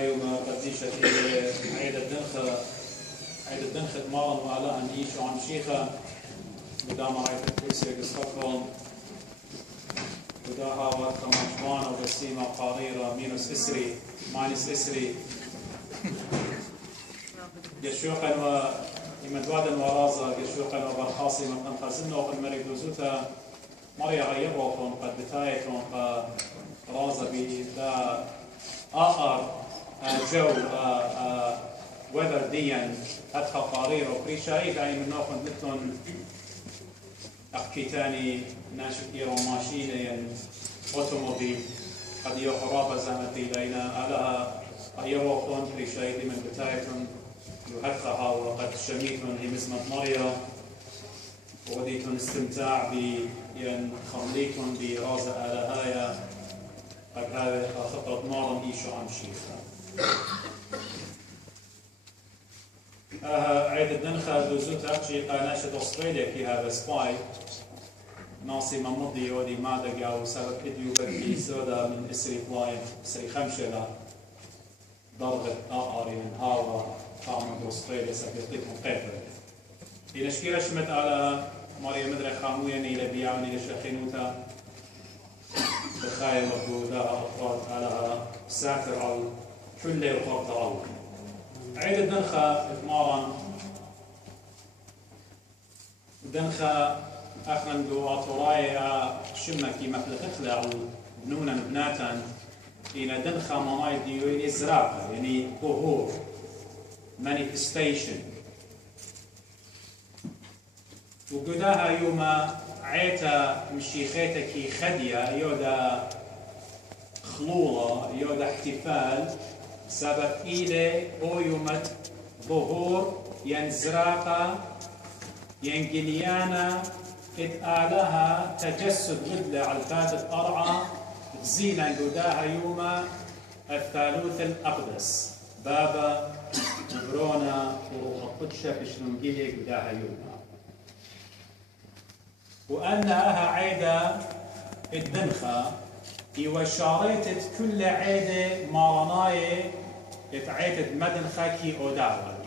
يوم قديشة عيد الدنخة مارن وعلى أن إيش عن شيخة بدام رأيت الكرسي قصتهم بداها وقت مجبانة وبسيمة قاريرة ماينس إسري يشوقا ومدوادا ورازا يشوقا وبرخاصي من خزنة وقد مريد وزوتا مريا غيبوكم قد بتايكم قد رازا بدا آخر جو وذر ديا أدخل قارير وكريشايد أي من نوخن لتون أحكيتاني ناشف إيرو ماشيني أوتوموبيل قد يخراب زمتي لينا على أيروخون كريشايد من بتايكم يهدخها وقد شميتون همزمة مريا وديتون استمتاع بين خمليتون برازة على هايا قد هذا خطة نارا إيشو عن شيخة عيد الدنخة دوزوت أبشي قاناشة أستراليا كي هذا سباي ناصي ممضي ودي مادق أو سبب إديو بدي سودا من إسري بلاين إسري خمشة ضرغة آرين هاوا قامت أستراليا سبيطيكم قيفة إذا شكيرا شمت على ماريا مدري خامويا نيلا بيعوني لشاخينوتا بخايل وبوداها أطراد على ساتر على حلة وقرط الله عيد الدنخة إثمارا الدنخة أخنا دو أطرايا شمة كيما تخلع بنونا بناتا إلى دنخة ماي ديوين إزراقة يعني ظهور manifestation وقداها يوم عيتا مشيخيتا كي خديا يودا خلولة يودا احتفال سبب إلي أو يومت ظهور ينزراقة ينقليانا إتآلها تجسد مثل على الفاتة أرعى تزيلا قداها يوم الثالوث الأقدس بابا برونا وقدشة بشنونجيلي قداها يوم وأنها عيدة الدنخة وشاريتت كل عيدة مارناية عيدة مدنخة كي أوداوا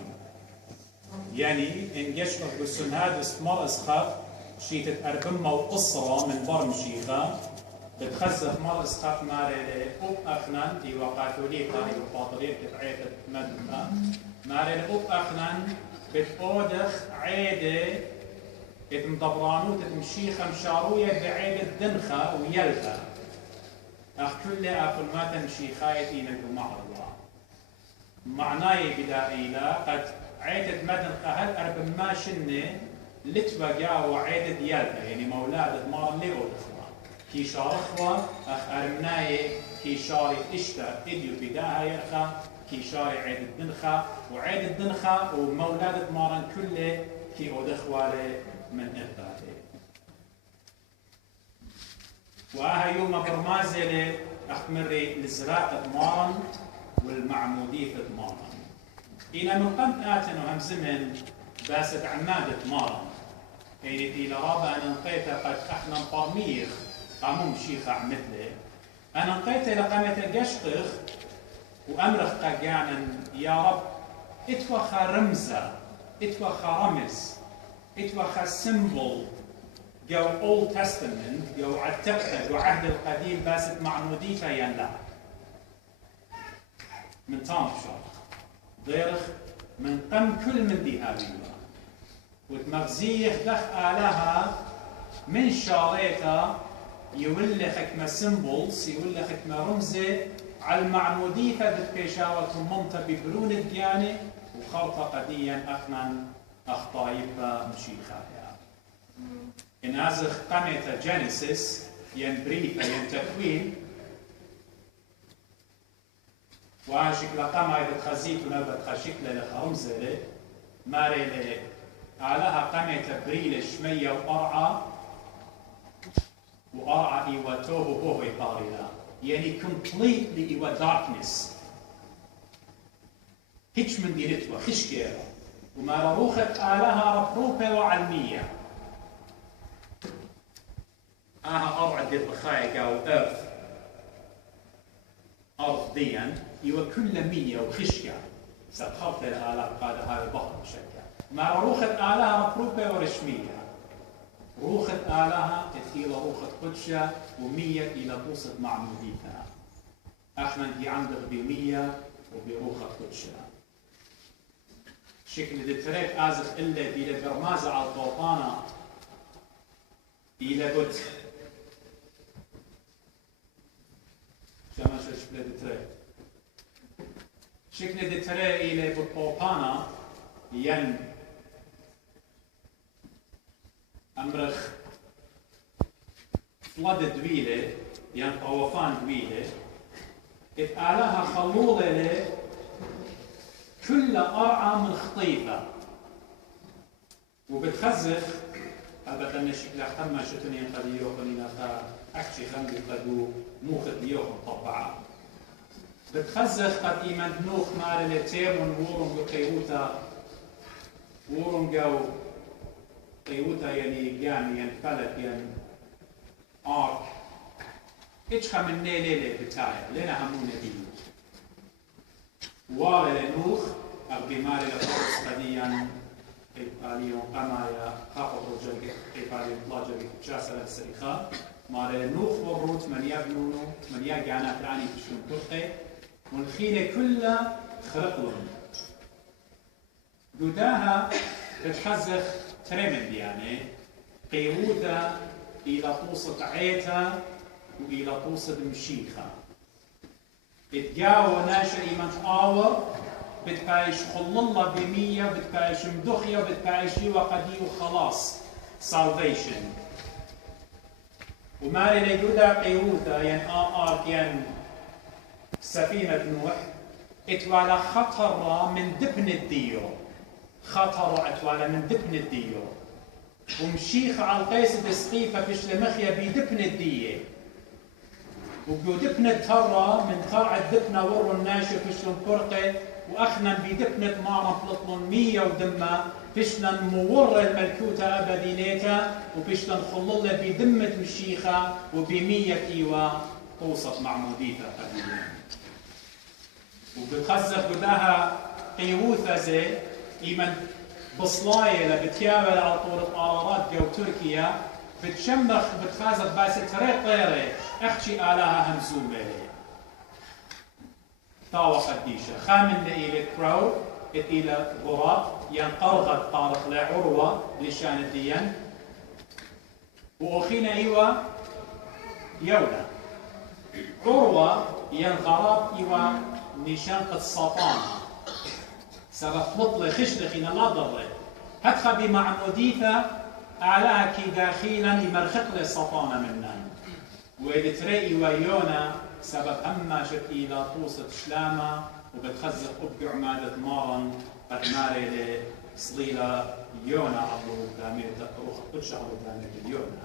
يعني إن يشرح بسن هذا اسمر اسخف شيتت أربمة وقصرة من برمشيخة بتخزف مر اسخف ماري أب أخنان وقاتوليقا وقاطرية عيدة مدنخة ماري أب أخنان بتأودخ عيدة مدبرانوت مشيخة مشاروية بعيدة دنخة ويلها أخ كل أقول ما تمشي خايتين المعرضة معناي بدائلة قد عيدة مدن قهد أرب ما شنة لتبقى وعيدة يالها يعني مولاد مار لي أخوة كي شارخوة أخ أرمناي كي شاري إشتا إديو بداها يرخا كي شاري عيدة دنخة وعيدة دنخة ومولاد مارن كل كي أدخوالي من إقداته وآها يوم برمازلة أخمري لزراقة مارن والمعمودية مارن إلى من قمت آتن وهم زمن باسد عمادة مارن يعني إلى رابع أنا نقيتها قد أحنا مقاميخ قاموا مشيخة عمثله أنا نقيتها لقامت القشقخ وأمرخ قاقانا يا رب اتوخى رمزة اتوخى رمز اتوخى سيمبل جو Old Testament جو عتقها جو عهد القديم باسد معموديته ينلا من تامشار ضيرخ من قم كل من دي هابيوها وتمغزيخ دخ آلها من شاريتا يولخك ما سيمبلز يولخك ما رمزة على المعمودية بتبيشاوة ممتا ببرون الديانة وخلطة قديا أخنا أخطايبها مشيخايا إن أزخ قمة جينيسيس ينبريفة ينتكوين وشكل قمة إذا تخزيت ونبت خشكلة لخرمزة ماري لي علىها قمة بريل شمية وقرعة إيوة توبو بوهو يطارينا يعني completely إيوة darkness هيش من دينتوا خش كيرا وما روخت آلها ربروبة وعلمية أرعد دي البخاية قاو earth أرض ديا إيوة كل مية وخشية سبخبت الآلة قادة هاي البحر بشكل مع روخة آلها مبروكة ورشمية روخة آلها إلى روخة قدشة ومية إلى توصل معموديتها احنا دي عندك بمية وبروخة قدشة شكل دي تريك آزخ إلا إلى برمازة على الطوطانة إلى قد كما شكل دي تريك شكل دي تريك إلى بالطوطانة ين أمرخ فلد دويلة ين طوفان دويلة اتقالها خلوضة كل أرعى من خطيفة وبتخزخ البته أن شكل حتما شتني قد يوخني نخا أكشي خمدي قدو موخد يوخن طبعا بتخزخ قد إيمان نوخ مال لتيمون وورم بقيوتا وورم جو قيوتا يعني جامي يعني فلك يعني آرك إيش خمن ليلة بتاعي لنا همونة دي وارد نوخ القمار لفرص قديا إيطاليون قمايا خافض رجل إيطاليون بلاجر جاسر السريخة مار نوخ وروت من يبنونو من يجانا تراني بشون ترقي والخيلة كلها خرقلهم دوداها بتحزخ ترمد يعني قيودة إلى توسط عيتا وإلى توسط مشيخة بتجاوى ناشا إيمان آور بتبايش خلالله بمية بتبايش مدخية بتبايش وقدي وخلاص salvation ومالي ليجودا قيوتا ين آر ين سفينة نوح اتوالا خطر من دبن الديو خطر اتوالا من دبن الديو ومشيخ على القيس بسقيفة فيش لمخيا بدبن الدية وبيو دبن الترى من قاع الدبنة ورو الناشر فيش لنفرقه واخنا بدبنة مارا فلطلون مية ودمة فيشنا مور الملكوتة أبدينيتا وفيشنا نخلل بدمة مشيخة وبمية إيوة توسط معموديتا قديمة وبتخزف بداها قيوثة زي إيمن بصلاية لبتيابل على طول القرارات جو تركيا بتشمخ بتخازف بس طريق غيره احكي آلها همزومة تاوى قديشة خامن لإلى كراو إلى غراب ينقرغت طارق لعروة لشان الدين وأخينا إيوة يولا عروة ينغراب إيوة نشان قد سطانة سبب فضل خشلخين لا ضر هتخبي معموديثة أعلاها كي داخلا يمرخق للسطانة منا وإذا تري ويونا سبب أما شك إلى طوسة شلامة وبتخزق أبقع مادة مارن قد ماري لصليلة يونا عبرو دامير تقروخ قدش عبرو دامير اليونا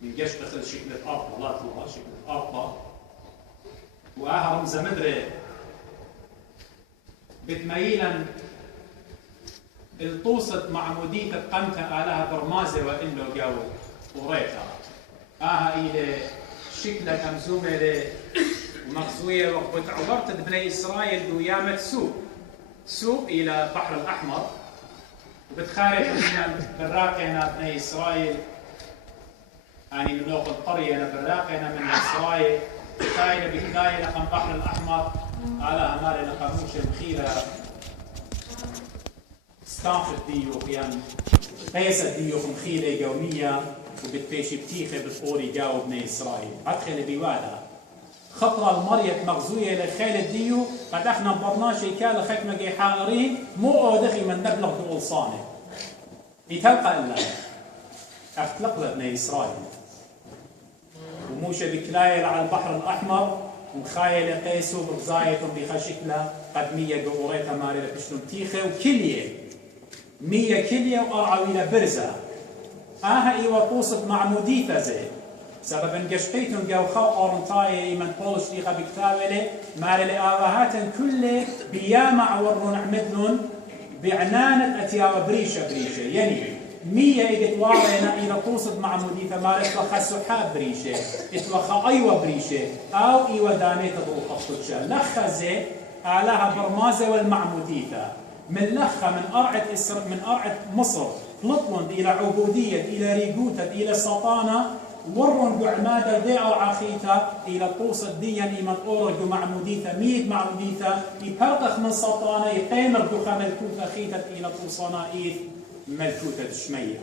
من جاش دخل شكلة أرطة لا تلوها شكلة أرطة وآها رمزة مدري بتميلا الطوسة معمودية قمتها آلها برمازة وإنه جو وريتها آها إلى شكلة همزومة ومغزوية وتعبرت بني إسرائيل دويامة سوق إلى البحر الأحمر وبتخارج من براقنا بني إسرائيل يعني من نوق القرية براقنا من إسرائيل بتايلة بتايلة لقم البحر الأحمر على أمار لقموش المخيلة ستانفت ديو يعني قيسة ديو مخيلة يومية وبتبيش بتيخة بتقوري جاو بني إسرائيل أدخل بوادها خطرة المرية مغزوية لخيل الديو قد احنا برناشي كالا خكمة جي حاضرين مو أودخي من نبلغ دول صانع يتلقى إلا اختلق بني إسرائيل وموشة بكلايل على البحر الأحمر ومخايل قيسو بغزايتهم بخشكلة قد 100 قوريتها ماري لبشتم تيخة وكلية 100 كلية وأرعويلة برزة آها إيوة توصف معموديثة زي سبب انقشقيتن جو خو أورنتاي من بولش ليخا بكتابلي ماري لآوهاتن كله بيامع ورون عمدلن بعنانة أتياوة بريشة يعني مية إجت وارينا إلى توصد مع مديثة ما اتوخى سحاب بريشة اتوخى أيوة بريشة أو إيوة دانيتا ضوء خطشة لخا زي آلها برمازة والمعموديثة من لخا من أرعة مصر فلطلند إلى عبودية إلى ريجوتة إلى سطانة ورن بعمادة دي أرعخيتا إلى توصد ديا إيمان أورج معموديثة ميت معموديثة يبرقخ من سطانة يقيمر دخا ملكوثة خيتة إلى توصانا إيث ملكوتة شمية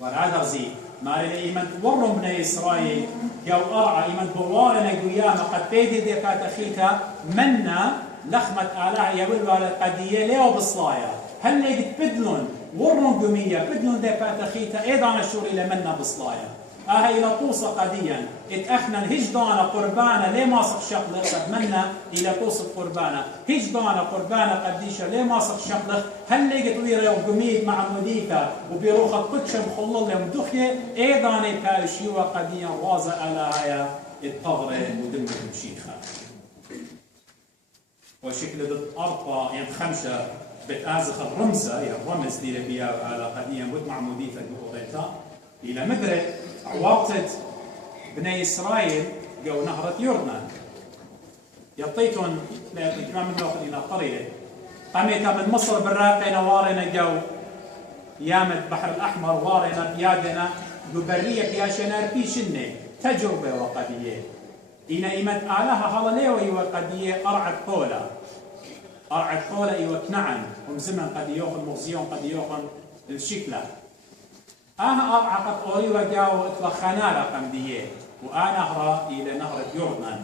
وهذا زي ما إيمان ورن بني إسرائيل جو أرعى إيمان بوارنا قيامة قد بيدي دي فاتخيتا منا لخمة آلها يقول على قدية ليه بصلايا هل لقيت بدلون ورن قمية بدلون دي فاتخيتا إيضا نشور إلى منا بصلايا إلى طوسة قديا اتأخنا هجدانا قربانا ليه ما صف شقلق منا إلى طوسة قربانا هجدانا قربانا قديشة ليه ما صف شقلق هل لقيت ويرا وقميد مع مديثة وبيروخة قدشة مخلل لهم دخية إيضا نتاشيوة قديا وازا على هيا الطغرة ودم المشيخة وشكل ضد أرطى ينخمشة بتآزخ الرمزة هي الرمز دي بيها على قديا ود مع مديثة بقضيتها إلى مدرك عواقت بني إسرائيل جو نهر يردن يعطيتهم الإمام النوخ إلى قرية قميتا من مصر بالراقينا وارنا جو يامد بحر الأحمر وارنا بيادنا ببرية بياشنار بيشنة تجربة وقدية إن إيمت آلها هلاليوي وقدية أرعد قولة إيوة كنعن ومزمن قد يوخن مغزيون قد يوخن الشكلة أعقد أوري وجاو اتوخنا رقم ديه وأنا هرا إلى نهر يردن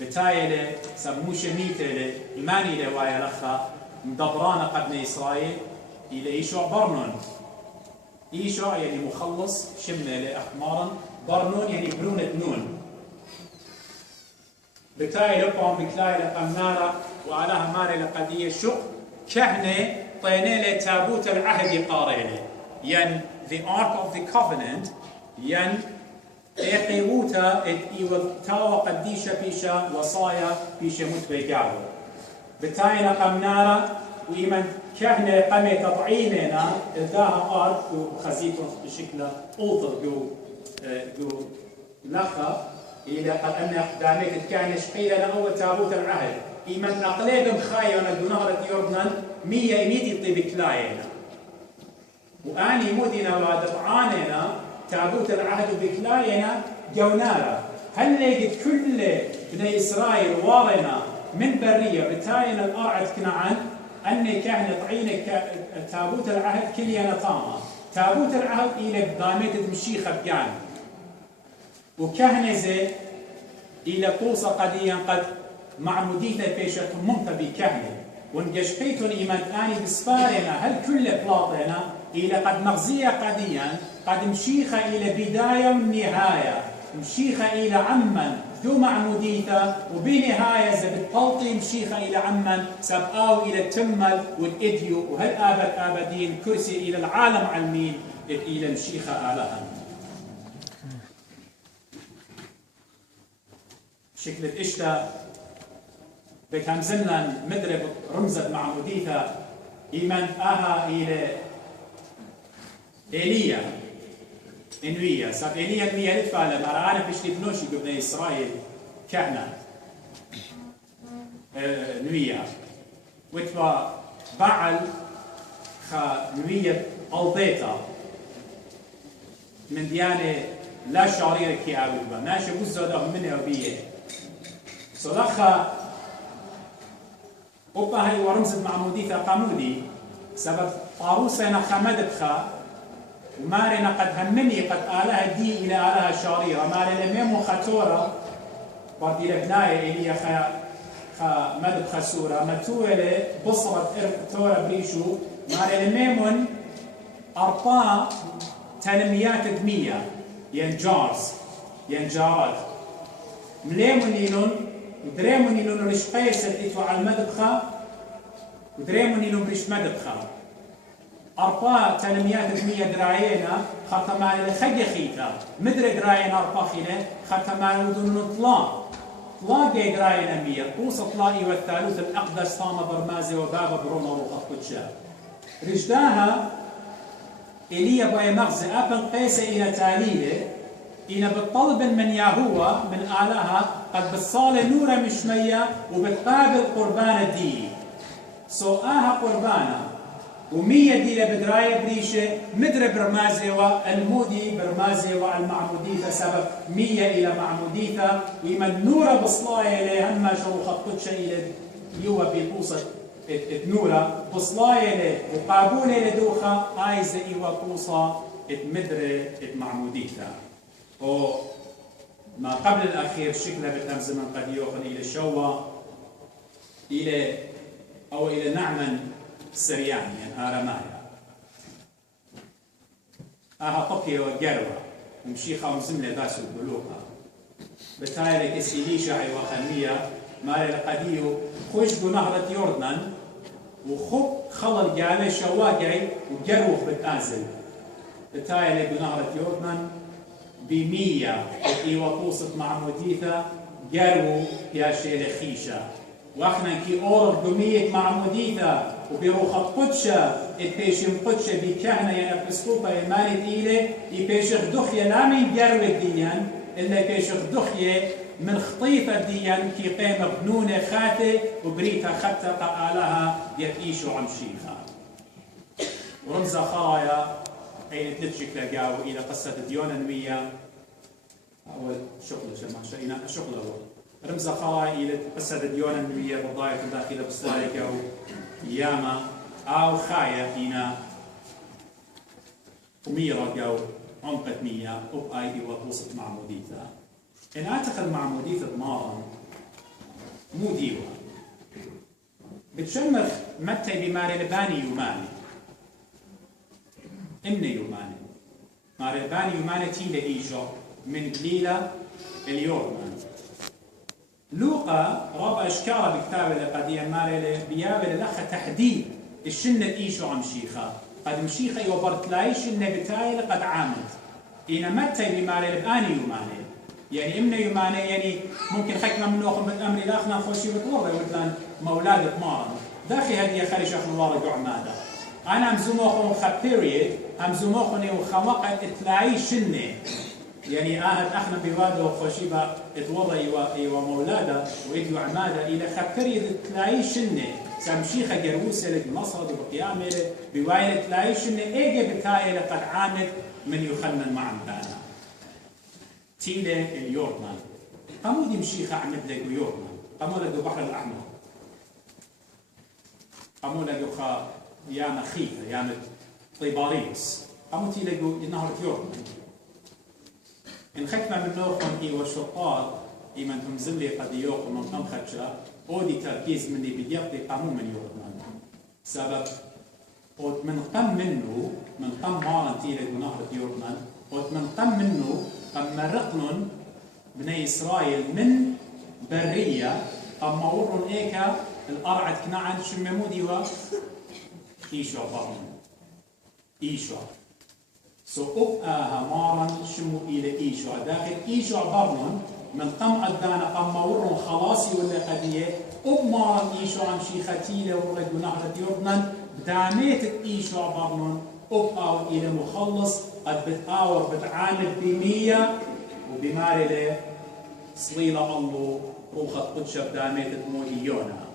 بتايله سموش ميتله إيماني له ويا لخا مدبران قبل إسرائيل إلى إيشوع برنون إيشوع يعني مخلص شمله لأحمارا برنون يعني برونة نون بتايله قام بكلايله قمنارة وعلىها ماري لقدية شق كهنة طينيله تابوت العهد قاريله ين the Ark of the Covenant ين قيوتا إيوة تاوى قديشة بيشا وصايا بيشا متبقاو بتاينا قمنارا وإيمن كهنة قمي تضعيننا ذاها أرك وخزيتهم بشكل أوطر جو لخا إلى قد أن دامك كان شقيلنا أول تابوت العهد إيمن أقليب مخايونا دونهرة يردن مية يميدي طيب كلاينا وأني مدينة ودبعاننا تابوت العهد بكلاينا جونارا هل لقيت كل بني إسرائيل وارنا من برية بتاين الأرعد كنعان أني كهنة طعينة تابوت العهد كلينا طامة تابوت العهد إلى ضامتة مشيخة بيان وكهنة زي إلى قوصة قديا قد معمودية بيشتهم ممتبي كهنة ونجشقيتون إيمان آني بسفارنا هل كل بلاطنا إلى قد مغزية قديا قد مشيخة إلى بداية ونهاية مشيخة إلى عمن ذو معمودية وبنهاية زبطلطي مشيخة إلى عمن سبقاو إلى التمل والإديو وهل آبد آبدين كرسي إلى العالم علمين إلى مشيخة آلها شكل الإشتا بكم زمنا مدرب رمزة معمودية إيمان إلى إيليا إنوية سب إيليا المية لتفعل مرعانا بيشتي بنوشي ببني إسرائيل كهنة نوية وتبا بعل خا نوية ألضيتا من ديانة لا شعرية كي أبوبا ماشي بوزة منها وبيه صدقها أوبا هاي ورمزة معمودية قامودي سبب طاروسنا خمد بخا ومارنا قد همني قد آلها دي إلى آلها شاريرة مارنا ميمو خطورة بردي لبناية إلي خا مد بخسورة متولة بصرة تورة بريشو مارنا ميمون أرطاء تنميات دمية ينجارز ينجارات مليمون يلون ودريمون يلون ريش قيسة إتو على المدبخة ودريمون يلون ريش مدبخة أربا تنميات دمية دراينا خطمان الخجة خيتا مدر دراينا أربا خينا خطمان ودون طلاق جاي دراينا مية قوس طلائي والثالوث الأقدس طامة برمازي وبابا بروما وقد قدشا رجداها إلي بوي مغزى أبن قيسة إلى تاليلة إنا بالطلب من يهوى من آلها قد بالصالة نورة مشمية وبتقابل قربان الديلي آها قربانا ومية ديلة بدراية بريشة مدري برمازي والمودي برمازي والمعموديثة سبب 100 إلى معموديثة وإما نورة بصلاية لهما شروخ قدشة إلى يوى بيقوصة نورة بصلاية وقابولة لدوخة آيزة إيوى قوصة مدري معموديثة ما قبل الأخير شكله بتهمز من قد يوخن إلى شوى إلى نعما سريان يعني رمايا طبية وقروة ومشيخة ومزملة باسو بلوكها بتايلة كسيلي شاعي وخمية مالي لقديو خوش بنهرة يوردنان وخب خلل جالة شواقعي وقروخ بتنازل بتايلة بنهرة يوردنان ب100 إيوة قوصة معموديثة قرو يا شيلة خيشة واخنا كي أورب 100 معموديثة وبيروخ قدشة البيشم قدشة بكهنة يعني بسقوطة يماني ديلة يبيشخ دخية لا من قرو الديان إلا بيشخ دخية من خطيفة ديان كي قيمة بنونة خاتة وبريتها خطة قالها يتعيشوا عن شيخة ورمزة خرايا أين تلتشك لقاو إلى قصة ديونا نمية أول شغلة شما شئنا شغلة أول رمزة خرايا إلى قصة ديونا نمية بضاية داخلة بصلايك أو ياما أو خايا إنا وميرا قاو عمقت 100 وبأيدي وتوسط معموديثة إن أتخذ معموديثة مارا مو ديوة بتشمخ متى بماري لباني يوماني إمني يوماني ماري لباني يوماني تيلة إيجو من قليلة اليورمان لوقا ربع إشكارة بكتابة القديم ماري بيابة للأخ تحديد الشنة إيشو عم شيخة قد مشيخة يوبرتلاي شنة بتايل قد عامت إنا متى بماري لباني يوماني يعني إمنا يوماني يعني ممكن حكمة من نوخم بالأمر الآخنا خوشي بتوري ودلان مولادة مارن داخل هدية خارج أخن وارد عمادة أنا مزوموخن خبيريد أمزوموخن وخوقت تلاقي شنة يعني أخنا بوادو خوشيبا اتوري إيوا مولادة وإيوا عمادة إلى خبيريد تلاقي شنة سامشيخة جروسة لك مصر بقيامة بوايلة تلاقي شنة إيجا بتايلة قد عامت من يخنن مع مبانا تيلة اليورمان قاموا دي مشيخة عمد لك يورمان قاموا لك البحر الأحمر قاموا لك يا مخيفة يا طيباريس قاموا تيلقوا نهر يورمان إن ختمة من نوخن إيوا الشطار إيما انتم زلي قد يوقوا من قم خدشة أودي تركيز مني بديقتي قاموا من يورمان سبب من قم منه من قم مارن تيلقوا نهر يورمان من قم منه قم مرقن بني إسرائيل من برية قم مورن إيكا الأرعد كنعان شممو ديوا إيشوا برن إيشوا أبقى همارا شمو إلى إيشوا داخل إيشوا برن من قم أدانا قم مورن خلاصي ولا قدية مارا إيشوا عن شيختيلة ورد نهر يردن بداميت إيشوا برن أبقى إلى مخلص قد بتقاور بتعامل ب100 وبماري له صليلة الله روخة قدشة بداميت موديونا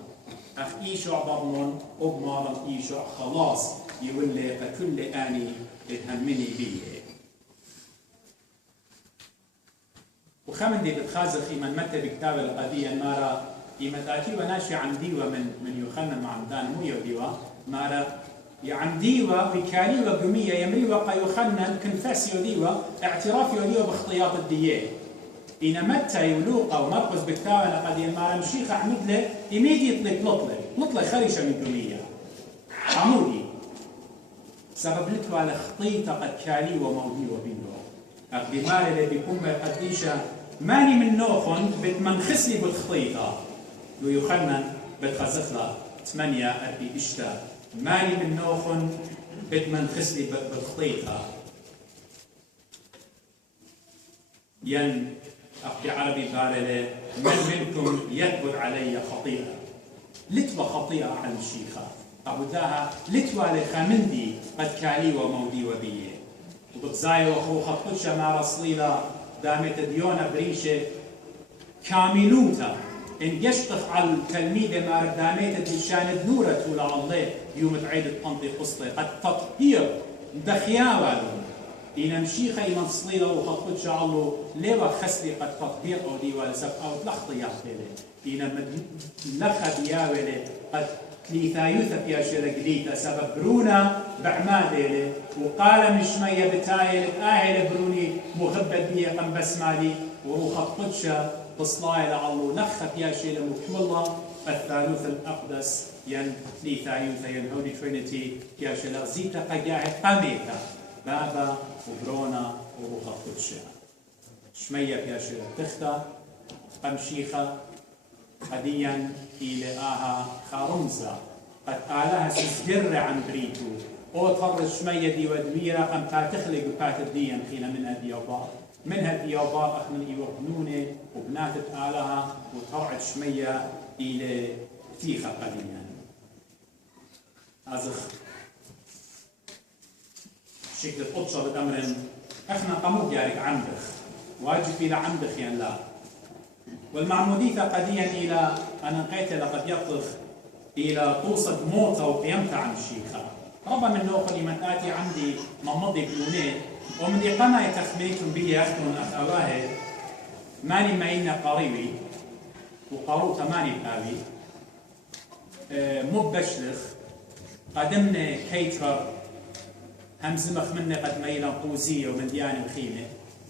أخ إيشع برنون أبمارا إيشع خلاص يولي فكل آني يتهمني بيه وخمن دي بتخازخ إيمان متى بكتاب القضية مارا إيمان تأتي وناشي عن ديوة من يخنن مع مدان مويو ديوة مارا عن ديوة بكاليوة قمية يمريوة قا يخنن كنفاسيو ديوة اعترافيو ديوة باختياط الدية إنا متى يولوقا ومرقز بكتابنا قد يمارا مشيخة عمد له immediately بلطلة خريشة من قمية عمودي سبب لتو على خطيطة قد كاليوة موضيوة بينه بمالي اللي بيكون قديشة ماني من نوخن بتمنخسلي بالخطيطة لو يخنن بتخزخلها 8 أربي إشتا ماني من نوخن بتمنخسلي بالخطيطة ين أخي عربي قال من منكم يثبت علي خطيئة لتبى خطيئة عن الشيخة عبداها لتوالي خامندي قد كالي ومودي وبيه وبتزاي وخو خطش ما رصليلا دامت ديونا بريشه كاملوتا إن يشطف على التلميذ ما رداميت الشان النورة ولا الله يوم تعيد الطنطي قصة قد تطهير دخياوالو إن مشي خي من صليلا وخطوط شعلو لوا خسلي قد تطهير أو ديوال سب أو تلخطي يحتلي إن لخا دياولي قد تليثا يوثا بياشيلا قليتا سبب برونا بعمادي وقال مش مية بتايل آهل بروني مغبت بيه قم بسمالي وخطوطشا بصلاي لعلو نخت يا شيء لمكملة الثالوث الأقدس ين ليثايوثا ين هولي ترينيتي يا شيء زيتا قجاعد قميتا بابا وبرونا وروح قدشا شمية يا شيء تختا قمشيخة قديا إلى آها خارمزة قد آلها سسجر عن بريتو أو تفرج شمية دي ودميرة قم تخلق بات الدين خينا من أديوبار منها ديوبار أخمن إيوه وبنات آلها وترعد شمية إلى تيخة قديا أزخ شكل القدشة بالأمر احنا قموك يارك عمدخ واجب إلى عمدخ يعني لا والمعمودية قديا إلى أنا نقيت لقد يطلق إلى توصد موتة وقيمتها عن الشيخة ربما من نوخ لمن آتي عندي ممضي بلونيه ومن إقامة تخميتم بي أخذون أخ أواهد ماني معين قريبي وقارو تماني بابي مبشلخ قدمنا كيتر همزمخ منا قد ميلا قوزية ومن ديانة وخيمة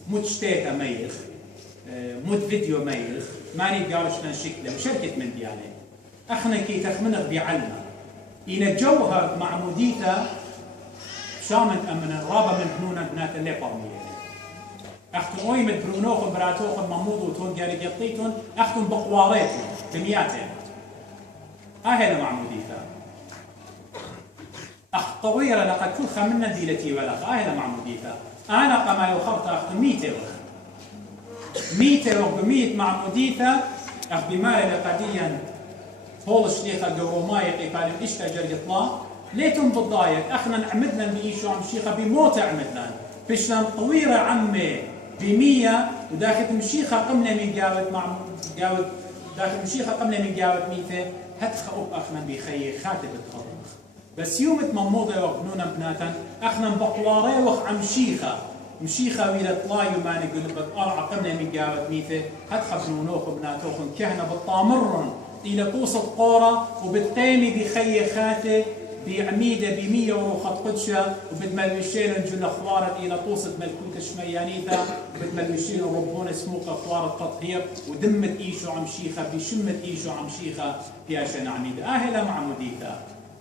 متشتيتا ميخ مت فيديو ميخ ماني قارشنا شكله وشركة من ديانة أخنا كي تخمنخ بعلمة إن الجوهر معموديتا شامن أمن الرابة من حنونا بنات اللي برمية أختن أوي من برونوخ براتوخ مموض وتون جاري قطيتون أختن بقواريتون بمياتين أهلا معموديتا أخت طويرة لقد كل خمنا ديلتي ولخ أهلا معموديتا أنا قما يخبط أختن ميتة وخ بميت معموديتا أخ بماري لقديا هول الشيخة قورومايق يقالم إشتاجر يطلع ليتم بالضايق اخنا نعمدنا بيشو عم شيخه بموت عمدنا بشلان طويره عمي ب100 وداخل مشيخه قمنا من جاوت مع جاوت داخل مشيخه قمنا من جاوت 200 هتخوب اخنا بخي خاتب الطريق بس يوم مموضه وقنونا بناتا اخنا بقواري وخ عم مشيخه ويلا طلاي ما نقول بقرع قمنا من جاوت 200 هتخبنوا نوخ بناتوخن كهنه بالطامرن الى توصل قوره وبتقيمي بخي خاته بعميدة ب100 وروخت قدشة وبتملوشين الجنة خوارت إلى توصل ملكوت شميانيتا وبتملوشين ربون سموقة خوارت تطهير ودمت إيشو عم شيخة بشمت إيشو عم شيخة بياشن عميدة أهلا معموديتا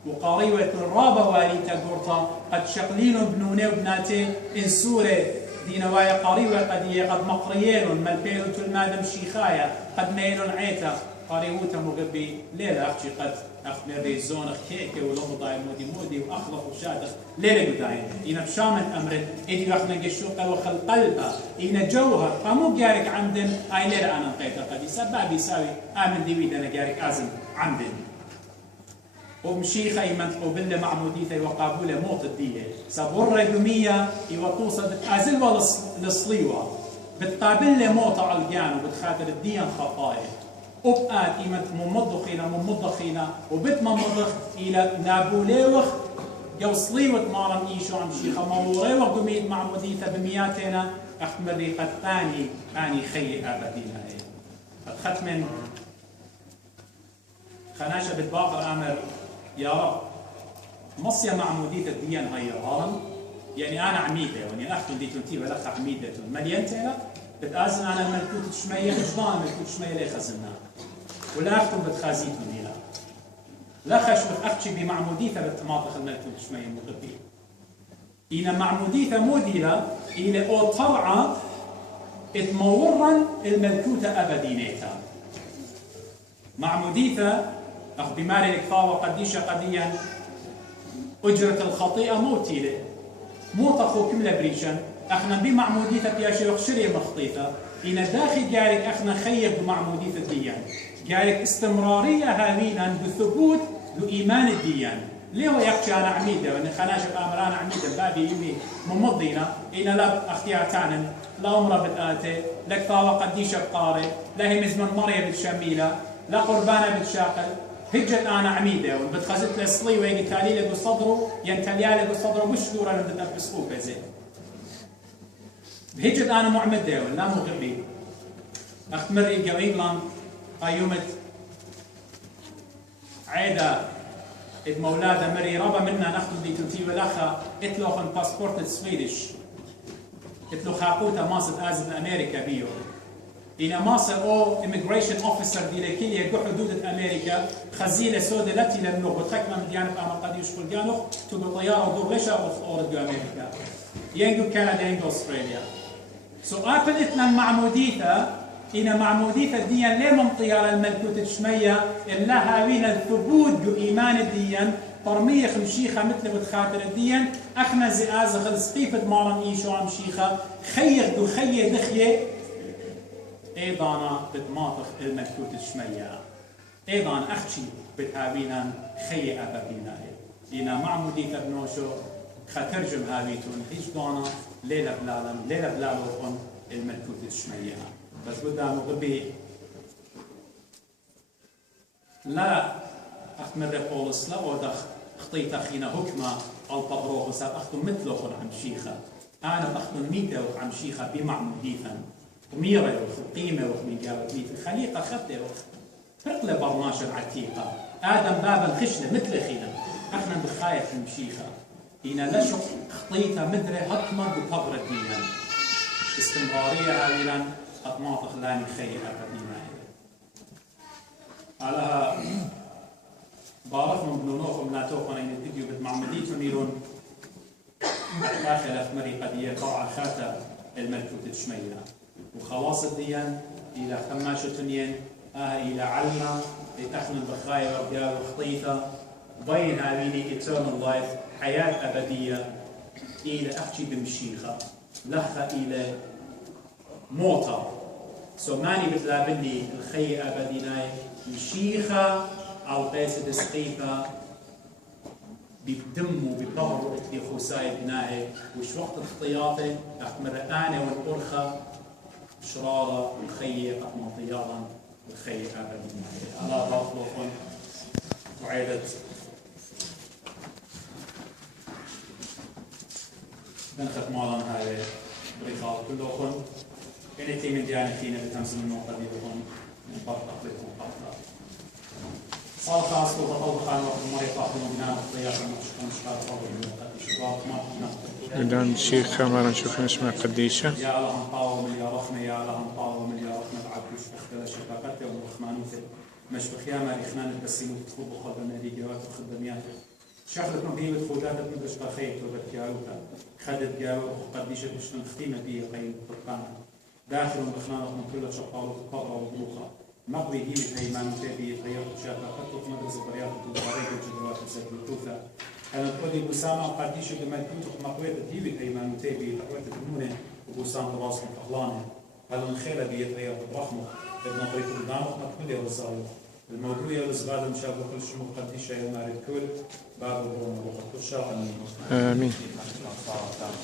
وقاريوة الرابة واليتا قرطة قد شقلين بنوني وبناتي إن سورة دينوايا قاريوة قد مقريين ملبيلون تلمادم شيخايا قد ميلون عيتا قاريوتا مقبي ليلة أختي قد أخبر ريزون خيكة ولمضاي مودي وأخلق وشادخ ليلة قداين إن بشامن أمر إدي أخنا قشوقة وخل قلبة إن جوهر فمو جارك عمدن أي ليلة أنا نقيتها قد يسبع بيساوي آمن ديويد أنا جارك أزم عمدن ومشيخة يمن قبل معموديته وقابولة موت الدية سبور دمية يوطوصة بتأزل والصليوة بتقابل موت على الجان وبتخاطر الدين خطايا وبقات إيمت ممضخينا وبتممضخ إلى نابوليوخ جوصليوت مارم إيشو عم شيخة موريوخ قميد معموديته بمياتنا أختمري قد آني خي أبدينا قد ختمن خناشة بتباقر أمر يا رب مصيا معمودية الدين هاي العالم يعني أنا عميدة يعني أختم دي تنتي ولخ عميدة مليانتنا بتأذن على الملكوت شمية مجبان ملكوت شمية ليه خزناه ولا أختم بتخازيتهم هنا لا خشوخ أختشي بمعمودية بتماطخ الملكوت شمية مقبي إن معمودية موديلة إلى أو طرعة اتمورا الملكوت أبدينيتا معمودية أخ بماري الكفاوة قديشة قديا أجرة الخطيئة موتيلة موطخو كملة بريشن اخنا بمعمودية يا شيخ شري مخطيطة إن داخل جارك اخنا خيب بمعمودية الديان جارك استمرارية هامينا بثبوت لإيمان الديان ليه يحكي أنا عميدة وإن خناشة أمران عميدة بابي يمي ممضينا إن لا اختيارتان لا عمره بتآتي لك طاوة قديشة بقاري لا هي مزمن مرية بالشميلة لا قربانة بالشاقل هجت أنا عميدة وبتخزت لصلي ويجي تالي لك صدره ينتلي لك صدره مش دورة بدنا بسقوك زين هجت أنا معمدة ولا مغربي أخت مري جو إنجلاند أيومت عيدة إد مولادة مري ربا منا ناخذ دي تنتي ولاخا إتلوخن باسبورت سويدش إتلو خاقوتا ماصد آزد أمريكا بيو إن ماصر أو immigration officer دي لكل يقو حدود أمريكا خزيلة سودة لتي لمنوخ بتخكنا من ديانة أمر قد يشكل جانوخ تبقى طيارة دور غشا وفورد جو أمريكا ينجو كندا ينجو أستراليا سو أبل إتنا معموديتا إن معمودية الدين ليه منطية الملكوت الشمية إلا هاوين الثبوت جو إيمان الدين طرمية خمشيخة مثل بتخاطر الدين أخنا زئاز خلص قيفة مارن إيشو عم شيخة خير دو خير دخية أيضا بتماطخ الملكوت الشمية أيضا أختي بتهاوينا خي أبابينا إن معمودية بنوشو خاترجم هاويتون هيش دانا ليلة بلالوكم الملكوت الشمية بس قدامه غبي لا أخمر بولس لا ودخ خطيت أخينا حكمة أو طبروه وساب أخذ مثله عن شيخة أنا أخذ ميته عن شيخة بمعموديثا وميرة وقيمة وميجابة ميت الخليقة خطة فرق لبرناش العتيقة آدم بابا خشنة مثل خينا احنا بخايف من شيخة إنا لشق خطيتها مدري حكمة بطبر الدين استمرارية هايلا أطماطخ لاني خيئة قديمة على بارف من بنونوخ ومناتوخ إن الفيديو بتمعمديت وميرون داخل أخمري قدية طاعة خاتا الملكوت الشمية وخواص الدين إلى خماشة تنين إلى علمة لتحمل بخايا وبيار وخطيطة بين هذه eternal life حياة أبدية إلى أحكي بمشيخة لخة إلى موتى سوماني بتلابني الخي أبديناي مشيخة أو قيسة سقيفة بيدم وبيطهر في خساي بناهي وش وقت اختياطي أحمر أنا والأرخة شرارة الخي أطماطيالا الخي أبديناي على رفضكم وعيدة بنخت مالا هاي بريخال كلكم يعني تي من ديانة فينا بتمس من النقطة دي لكم نطبق لكم قطرة صار خاص وتطبق على وقت المريض من بناء الضيافة المشكلة فضل من الشباب ما بدان شيخ ما نشوف نسمع قديشة يا لهم طاوم يا رخمة يا لهم طاوم يا رخمة العبوش اختلا شبابته ورخمانوته مش بخيامة رخنان البسيمو تخوض خدمة دي جوات وخدميات شغلكم هي بتخودات من بس بخيت وبتجاوبها خدت جاوب وقديشة مش نختيمة بيه قيم فرقانة داخل بخنانه من كل شقاوة وقطرة وبروخة مقضي هي بتهيمان تابي تغير شافة خطط مدرسة بريات وطواريك الجدوات وزيت الكوثة أنا تقولي بسامة قديشة بما كنت مقوية هي بتهيمان تابي تقوية النونة وبسام تواصل أخلانه هذا من خير بيتغير برحمه ابن طريق الدانوخ مقبلة والزاوية الموضوع يلزغاد إن شاء الله كل شيء مقدس يا مارد كل باب الروم وقد كل شاء آمين